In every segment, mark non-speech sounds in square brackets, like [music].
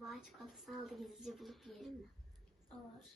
Dubai çikolatası aldı gizlice bulup yiyelim mi? Olur.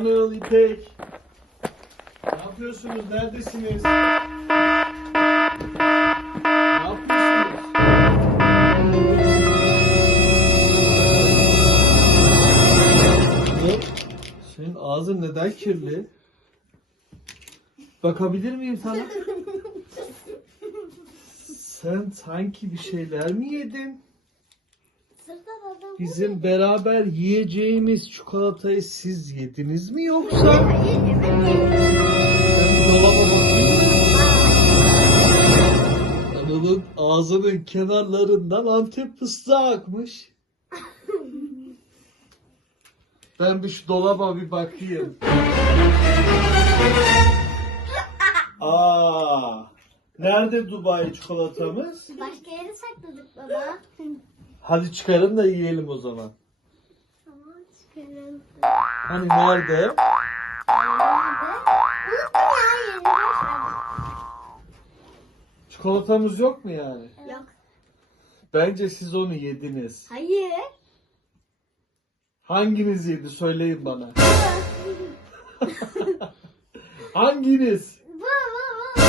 Anıl, İpek. Ne yapıyorsunuz? Neredesiniz? Ne yapıyorsunuz? Ne? Senin ağzın neden kirli? Bakabilir miyim sana? [laughs] Sen sanki bir şeyler mi yedin? Bizim beraber yiyeceğimiz çikolatayı siz yediniz mi yoksa? Ben bir dolaba bakayım. Anıl'ın ağzının kenarlarından antep fıstığı akmış. Ben bir şu dolaba bir bakayım. Aa, nerede Dubai çikolatamız? Başka yere sakladık baba. Hadi çıkarın da yiyelim o zaman. Tamam çıkarın. Hani nerede? Unuttum ya. Çikolatamız yok mu yani? Yok. Bence siz onu yediniz. Hayır. Hanginiz yedi söyleyin bana. [laughs] Hanginiz? Bu bu bu.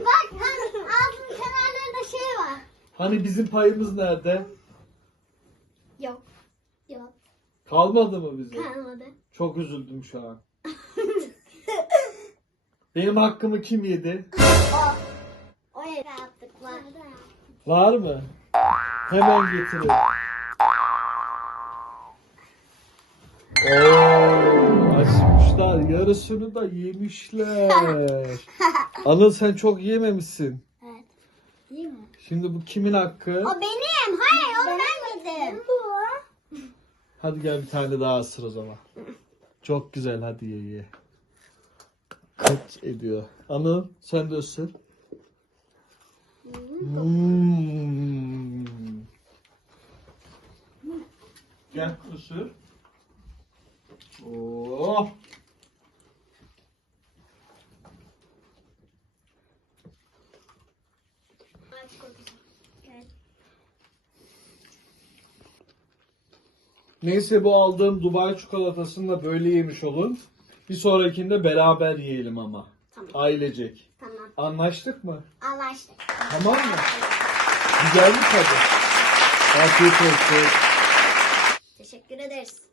Bak ağzın kenarlarında şey var. Hani bizim payımız nerede? Yok. Yok. Kalmadı mı bize? Kalmadı. Çok üzüldüm şu an. [laughs] Benim hakkımı kim yedi? O. O yere yaptık var. Var mı? Hemen getirin. Oo, açmışlar. Yarısını da yemişler. [laughs] Anıl sen çok yememişsin. Evet. Değil mi? Şimdi bu kimin hakkı? O benim. Hayır onu ben yedim. Bu. Hadi gel bir tane daha ısır o zaman. Çok güzel hadi ye ye. Kaç ediyor. Anıl sen de ısır. Hmm. Gel ısır. Oh. Evet. Neyse bu aldığım Dubai çikolatasını da böyle yemiş olun. Bir sonrakinde beraber yiyelim ama. Tamam. Ailecek. Tamam. Anlaştık mı? Anlaştık. Tamam mı? Güzel mi tadı? Afiyet olsun. Teşekkür ederiz.